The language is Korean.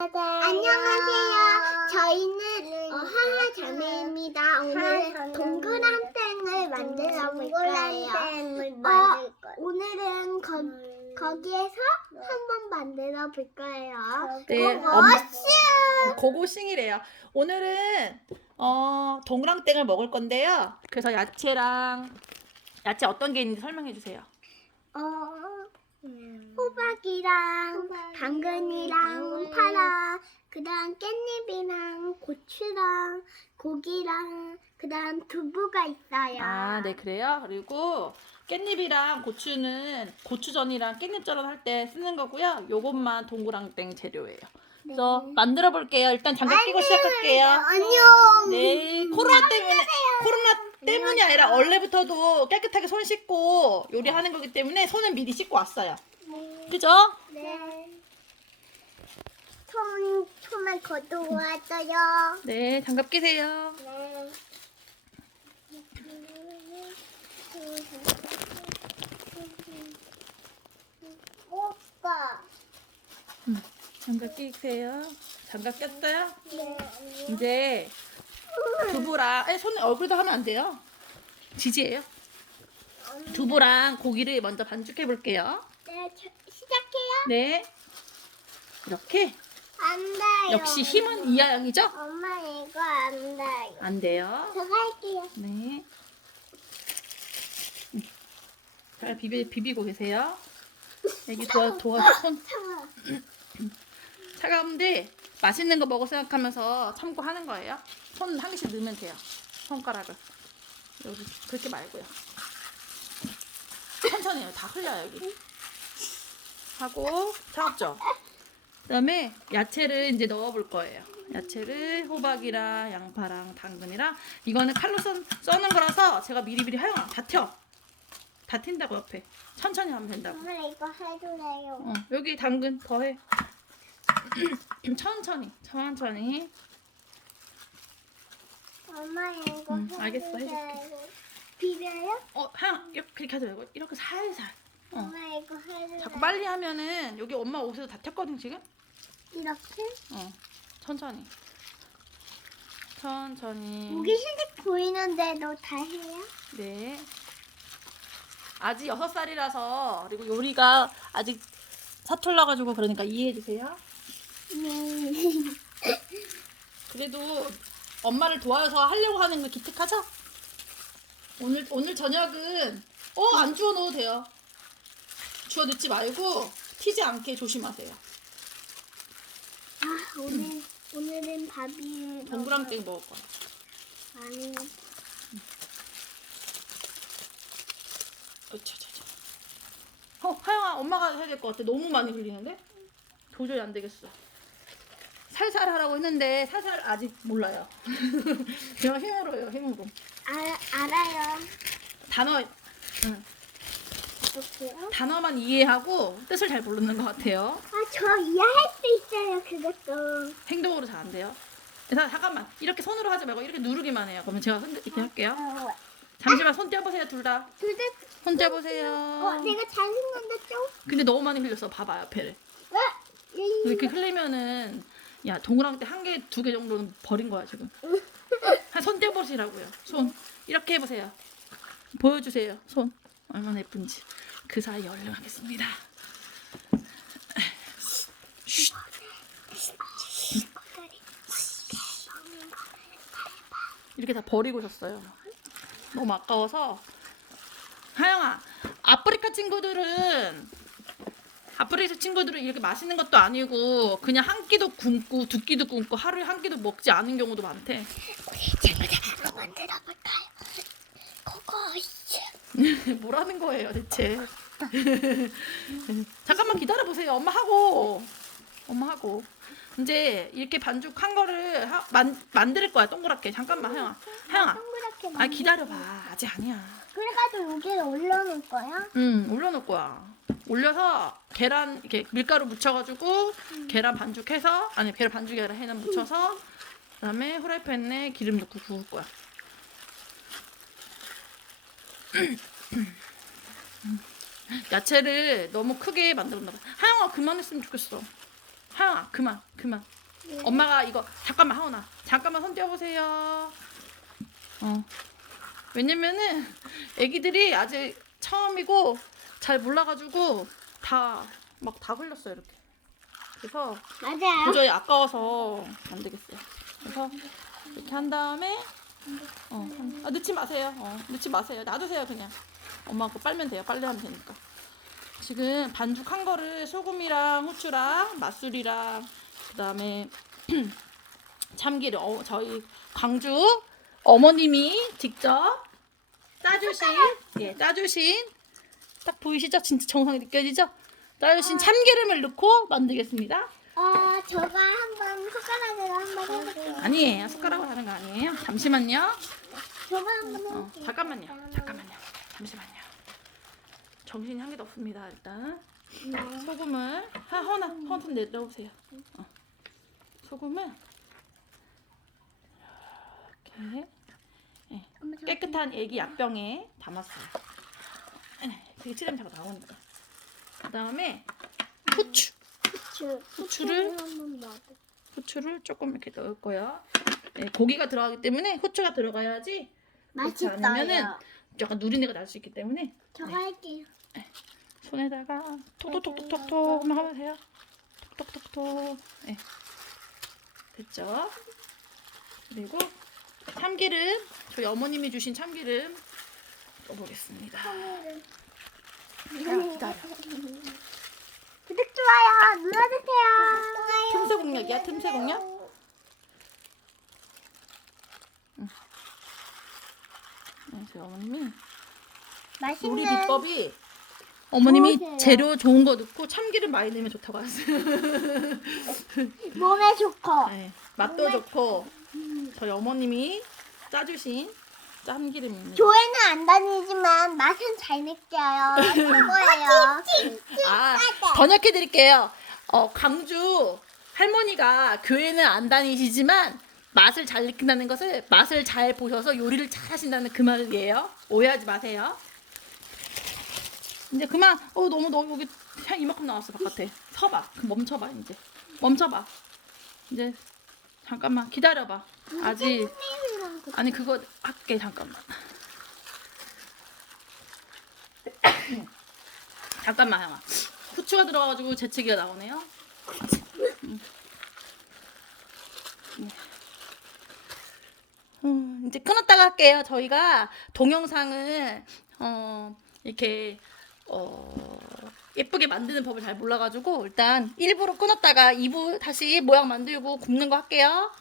안녕하세요. 저희는 어, 하하 자매입니다. 오늘 동그란 땡을 만들어 볼 거예요. 어, 오늘은 거, 거기에서 한번 만들어 볼 거예요. 네, 고고 엄마- 슈! 고고싱이래요. 오늘은 어, 동그랑 땡을 먹을 건데요. 그래서 야채랑 야채 어떤 게 있는지 설명해 주세요. 어, 호박이랑 당근이랑 파랑 그다음 깻잎이랑 고추랑 고기랑 그다음 두부가 있어요. 아, 네, 그래요. 그리고 깻잎이랑 고추는 고추전이랑 깻잎전을 할 때 쓰는 거고요. 요것만 동그랑땡 재료예요. 그래서 만들어 볼게요. 일단 장갑 끼고 시작할게요. 안녕. 네, 코로나 때문에 코로나 때문이 아니라 원래부터도 깨끗하게 손 씻고 요리하는 거기 때문에 손은 미리 씻고 왔어요. 그죠? 네. 손 손만 거두었어요. 네, 장갑 끼세요. 네. 오빠. 장갑 끼세요. 장갑 꼈어요? 네. 이제 두부랑 에, 손 얼굴도 하면 안 돼요. 지지예요. 두부랑 고기를 먼저 반죽해 볼게요. 네, 저- 시작해요. 네. 이렇게 안 돼요. 역시 힘은 이하영이죠? 엄마 이거 안 돼요. 안 돼요. 저 할게요. 네. 음. 잘 비비, 비비고 계세요. 여기 도와, 도와, 손 차워. 차가운데 맛있는 거 먹어 생각하면서 참고하는 거예요. 손 한 개씩 넣으면 돼요. 손가락을. 여기 그렇게 말고요. 천천히 해요. 다 흘려요 여기. 하고 차갑죠. 그다음에 야채를 이제 넣어볼 거예요. 야채를 호박이랑 양파랑 당근이랑 이거는 칼로 써, 써는 거라서 제가 미리미리 하영아 다 튀어. 다 튄다고 옆에. 천천히 하면 된다고. 엄마 이거 해줄래요? 어, 여기 당근 더 해. 천천히, 천천히. 엄마 이거 응, 알겠어, 해줄래요? 비벼요? 어, 하영 이렇게 하지 말고 이렇게 살살. 어. 엄마 이거 해줄래요? 자꾸 빨리 하면은 여기 엄마 옷에도 다 튀었거든 지금. 이렇게? 어, 천천히. 천천히. 여기 흰색 보이는데도 다 해요? 네. 아직 여섯 살이라서 그리고 요리가 아직 서툴러가지고 그러니까 이해해 주세요. 네. 그래도 엄마를 도와서 하려고 하는 거 기특하죠? 오늘 오늘 저녁은 어 안 주워 넣어도 돼요. 주워 넣지 말고 튀지 않게 조심하세요. 아 오늘 오늘은 밥이 동그랑땡 먹을 거야. 아니 어차차차. 어 하영아 엄마가 해야 될 것 같아. 너무 많이 흘리는데 도저히 안 되겠어. 살살 하라고 했는데 살살 아직 몰라요. 제가 힘으로요 힘으로. 알 알아요. 단어 응, 어떻게요? 단어만 이해하고 뜻을 잘 모르는 것 같아요. 아 저 이해할 수 있어요 그것도. 행동으로 잘 안 돼요. 자, 잠깐만. 이렇게 손으로 하지 말고 이렇게 누르기만 해요. 그러면 제가 흔들 이렇게 할게요. 어, 잠시만 손 떼어보세요, 둘 다. 둘 다 손어 떼어보세요. 내가 잘생겼는데 좀. 근데 너무 많이 흘렸어. 봐봐요, 배를. 이렇게 흘리면은 야 동그랑땡 한 개, 두 개 정도는 버린 거야 지금. 한 손 떼어보시라고요. 손 이렇게 해보세요. 보여주세요. 손 얼마나 예쁜지. 그 사이 에 얼른 하겠습니다. 쉿. 이렇게 다 버리고 오셨어요. 너무 아까워서. 하영아, 아프리카 친구들은 아프리카 친구들은 이렇게 맛있는 것도 아니고 그냥 한 끼도 굶고 두 끼도 굶고 하루에 한 끼도 먹지 않은 경우도 많대. 친구들 한번 만들어 볼까요? 그거 있어. 뭐라는 거예요, 대체? 잠깐만 기다려 보세요. 엄마 하고. 엄마 하고. 이제 이렇게 반죽한 거를 하, 만, 만들 거야, 동그랗게. 잠깐만, 하영아. 하영아. 동그랗게 아, 기다려 봐. 아직 아니야. 그래가지고 여기에 올려놓을 거야? 응, 올려놓을 거야. 올려서 계란 이렇게 밀가루 묻혀가지고 계란 반죽해서 아니 계란 반죽이 아니라 해는 묻혀서 그다음에 후라이팬에 기름 넣고 구울 거야. 야채를 너무 크게 만들었나 봐. 하영아 그만했으면 좋겠어. 하영아 그만 그만. 엄마가 이거 잠깐만 하원아 잠깐만 손 떼어보세요. 어. 왜냐면은 애기들이 아직 처음이고 잘 몰라가지고 다 막 다 흘렸어요 이렇게. 그래서 맞아요. 도저히 아까워서 안 되겠어요. 그래서 이렇게 한 다음에 어, 한- 아, 넣지 마세요. 어, 넣지 마세요. 놔두세요 그냥. 엄마 그거 빨면 돼요. 빨래하면 되니까. 지금 반죽한 거를 소금이랑 후추랑 맛술이랑 그다음에 참기름 어, 저희 광주 어머님이 직접 짜주신 예 짜주신 딱 보이시죠? 진짜 정성이 느껴지죠? 짜주신 참기름을 넣고 만들겠습니다. 어, 저가 한번 숟가락으로 한번 해볼게요. 아니에요. 숟가락으로 하는 거 아니에요. 잠시만요. 저가 한번 어, 해볼게요. 잠깐만요. 잠깐만요. 잠시만요. 정신이 한 개도 없습니다. 일단 네. 소금을 하, 허나 허나 좀 내려오세요. 어. 소금을 이렇게 엄마, 저- 깨끗한 애기 약병에 담았어요. 네, 되게 찌르면 자꾸 나오니까. 그 다음에 후추. 후추. 후추를? 후추를 한번 넣어. 후추를 조금 이렇게 넣을 거야. 네, 고기가 들어가기 때문에 후추가 들어가야지 그렇지 않으면은 맛있어요. 약간 누린내가 날 수 있기 때문에 저가 할게요. 손에다가 톡톡톡톡톡톡 한번 해보세요. 톡톡톡톡. 네. 됐죠? 그리고 참기름 저희 어머님이 주신 참기름 넣어보겠습니다. 자, 기 다려. 구독 좋아요 눌러주세요. 틈새 공략이야, 틈새 공략? 네, 저희 어머님이 요리 맛있는 비법이 어머님이 좋으세요. 재료 좋은 거 넣고 참기름 많이 넣으면 좋다고 하세요. 몸에 좋고 네, 맛도 좋고 저희 어머님이 짜주신 참기름입니다. 교회는 안 다니지만 맛은 잘 느껴요. 최고예요. 아 번역해 드릴게요. 어, 광주 할머니가 교회는 안 다니시지만 맛을 잘 느낀다는 것을 맛을 잘 보셔서 요리를 잘 하신다는 그 말이에요. 오해하지 마세요. 이제 그만. 어 너무 너 여기 향 이만큼 나왔어 바깥에. 서봐. 멈춰봐 이제. 멈춰봐. 이제 잠깐만 기다려봐. 아직 아니 그거 할게 잠깐만. 잠깐만 형아. 후추가 들어가가지고 재채기가 나오네요. 음. 네. 음, 이제 끊었다가 할게요. 저희가 동영상을 어, 이렇게 어, 예쁘게 만드는 법을 잘 몰라가지고 일단 1부로 끊었다가 2부 다시 모양 만들고 굽는 거 할게요.